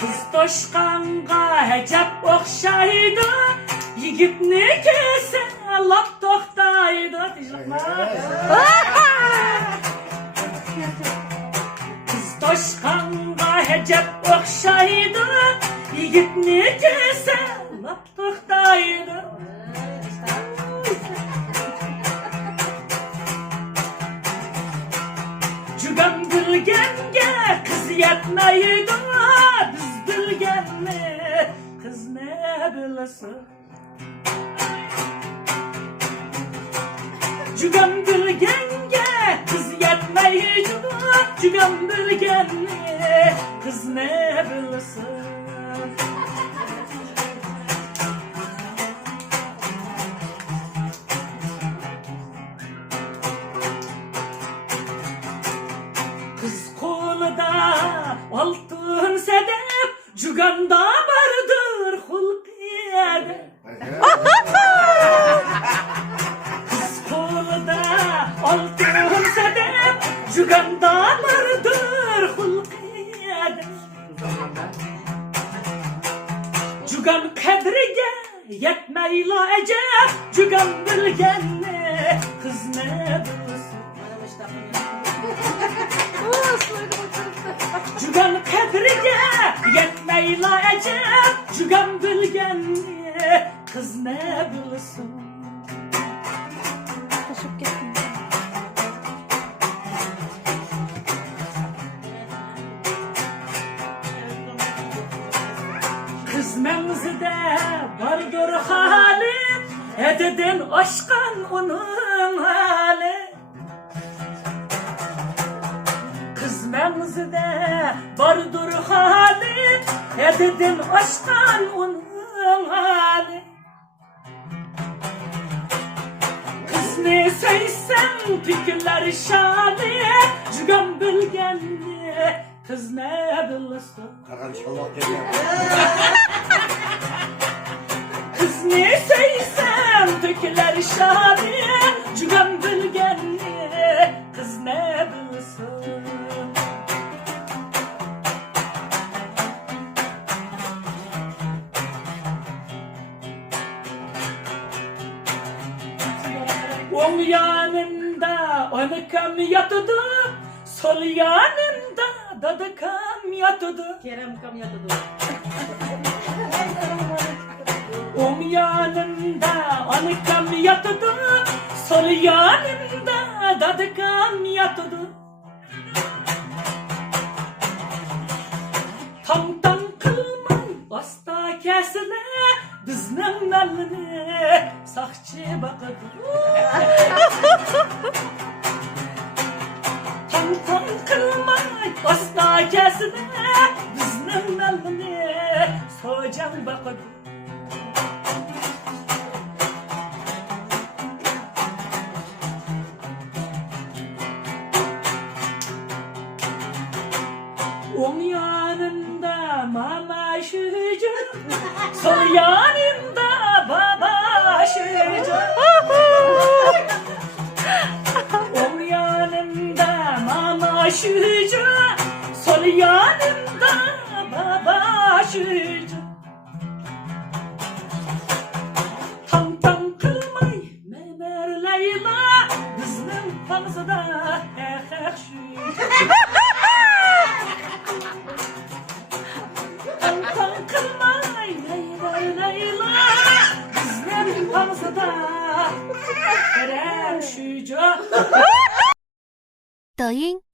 Kız toşqanğa həcəb oxşaydı, yigitni kese lap toxtaydı. Kız toşqanğa həcəb oxşaydı, yigitni kese lap toxtaydı. Cügəm bilgenge kız yetmeydi, biz bilgenni kız ne bilsin. Cügəm bilgenge kız yetmeydi, cügəm bilgenni kız ne bilsin. Kız kolda altın sedef, cüganda vardır hulkiyede. Kız kolda altın sedef, cüganda vardır hulkiyede. Cügan kadrige yetmeyla ecep, cügan bilgenni kız ne bilsin. Cügan kadrige yetmeyla ecep, cügan bilgenni kız ne bilsin. Kız menzide vardır hali, ededen aşkan onun hali. Kız menzide vardır hali, ededen aşkan onun hali. Kız ne söylesem fikirler şali, cügam bilgenli kız ne bilsin. Karan çalmak geliyor. Kız ne söylesem fikirler şali, cügam bilgenli kız ne bilsin. On yanında anıkam yatıdı, sol yanında dadıkam yatıdı. Kerem kam yatıdı. On yanında anıkam yatıdı, sol yanında dadıkam yatıdı. Tam tam kılmay basta kesile, bizning elini sakçı bakıdı. Tam tam kılmay basta kesile, bizning elini socan bakıdı. On yanında mama şucu, sol yanında baba şucu. On yanında mama şucu, sol yanında baba şucu. Tam tam kılmay Memer Leyla, bizning famızda heh şucu.抖音。